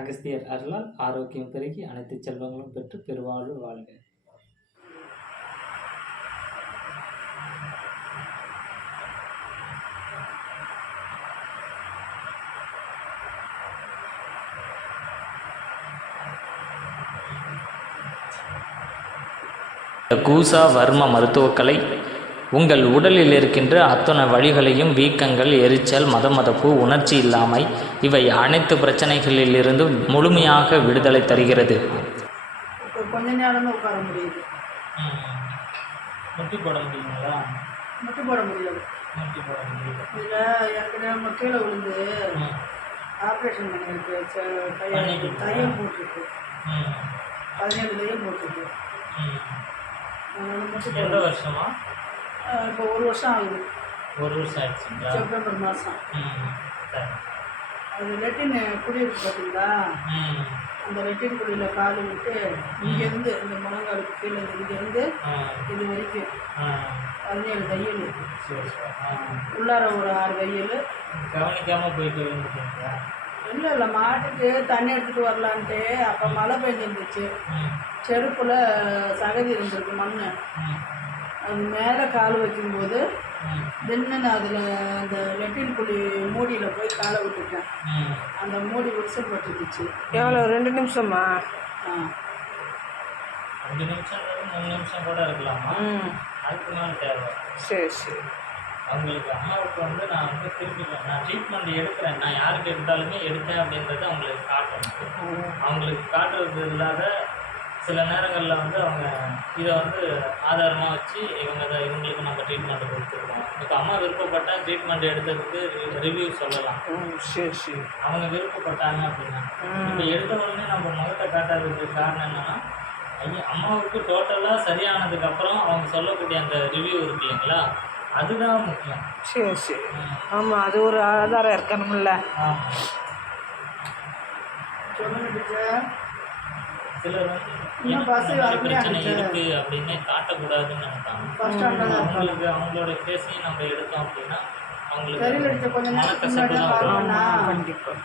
அகஸ்தியர் அருளால் ஆரோக்கியம் பெருகி அனைத்து செல்வங்களும் பெற்று பெருவாழ்வு வாழ்க. கூசா வர்ம மருத்துவக்கலை உங்கள் உடலில் இருக்கின்ற அத்தனை வழிகளையும் வீக்கங்கள், எரிச்சல், மதமதப்பு, உணர்ச்சி இல்லாமை இவை அனைத்து பிரச்சனைகளிலிருந்து முழுமையாக விடுதலை தருகிறது. கொஞ்ச நேரம் தான் உட்கார முடியுது. முட்டி போட முடியுங்களா? முட்டி போட முடியாது. முட்டி போட முடியாது. இதில் ஏற்கனவே கீழே விழுந்து ஆப்ரேஷன் பண்ணியிருக்கு. தையம் போட்டிருக்கு. 17 தையம் போட்டிருக்கு. எந்த வருஷமா? இப்போ 1 வருஷம் ஆகுது. 1 வருஷம் ஆயிடுச்சுங்களா? செப்டம்பர் மாதம். அது லெட்டின் குடி இருக்கு பார்த்தீங்களா? அந்த லெட்டின் குடியில் கால் விட்டு இங்கேருந்து இந்த முழங்காலுக்கு கீழே இங்கேருந்து இது வரைக்கும் 17 தையல் இருக்குது. உள்ளார ஒரு 6 தையல். கவனிக்காமல் போயிட்டு வந்துட்டீங்களா? இல்லை மாட்டுக்கு தண்ணி எடுத்துகிட்டு வரலான்ட்டு அப்போ மழை பெஞ்சிருந்துச்சு. செருப்பில் சகதி இருந்திருக்கு, மண். அது மேலே கால் வைக்கும்போது தின்னு அதில் அந்த லெட்டின் குழி மூடியில் போய் காலை விட்டுட்டேன். அந்த மூடி விரிசல் பட்டுருந்துச்சு. எவ்வளோ 2 நிமிஷமா? 2 நிமிஷம் 3 நிமிஷம் கூட இருக்கலாமா? அதுக்கு மேலே தேவை. சரி சரி. அவங்களுக்கு அம்மாவுக்கு நான் திருப்பி நான் ட்ரீட்மெண்ட் எடுக்கிறேன். நான் யாருக்கு எடுத்தாலுமே எடுத்தேன் அப்படின்றத அவங்களுக்கு காட்டணும். அவங்களுக்கு காட்டுறது இல்லாத சில நேரங்களில் அவங்க இதை ஆதாரமாக வச்சு இவங்களுக்கு நம்ம ட்ரீட்மெண்ட் கொடுத்துருக்கோம். இப்போ அம்மா விருப்பப்பட்டால் ட்ரீட்மெண்ட் எடுத்ததுக்கு ரிவ்யூ சொல்லலாம். சரி சரி. அவங்க விருப்பப்பட்டாங்க அப்படின்னா இப்போ எடுத்த உடனே நம்ம முகத்தை காட்டாததுக்கு காரணம் என்னென்னா, அம்மாவுக்கு டோட்டலாக சரியானதுக்கப்புறம் அவங்க சொல்லக்கூடிய அந்த ரிவ்யூ இருக்கு இல்லைங்களா, அதுதான் முக்கியம். சரி சரி. ஆமாம், அது ஒரு ஆதாரம் இருக்கணும்ல. சிலர் பிரச்சனை இருக்கு அப்படின்னு காட்டக்கூடாதுன்னு நினைப்பாங்க. அவங்களுக்கு அவங்களோட ஃபேஸையும் நம்ம எடுத்தோம் அப்படின்னா அவங்களுக்கு மனக்கசப்பு தான். கண்டிப்பாக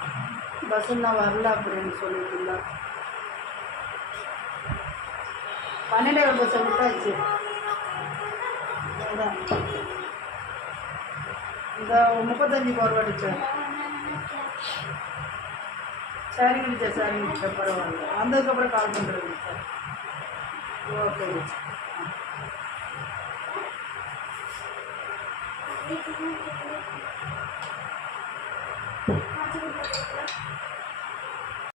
பஸ்ஸுன்னா வரல அப்படின்னு சொல்லிட்டு 12 பஸ் விட்டாச்சு. இந்த 35 போர்வடிச்சேன். சரிங்க டீச்சர், சரிங்க டீச்சர், பரவாயில்ல. வந்ததுக்கப்புறம் கால் பண்ணுறேங்க சார். Okay teacher.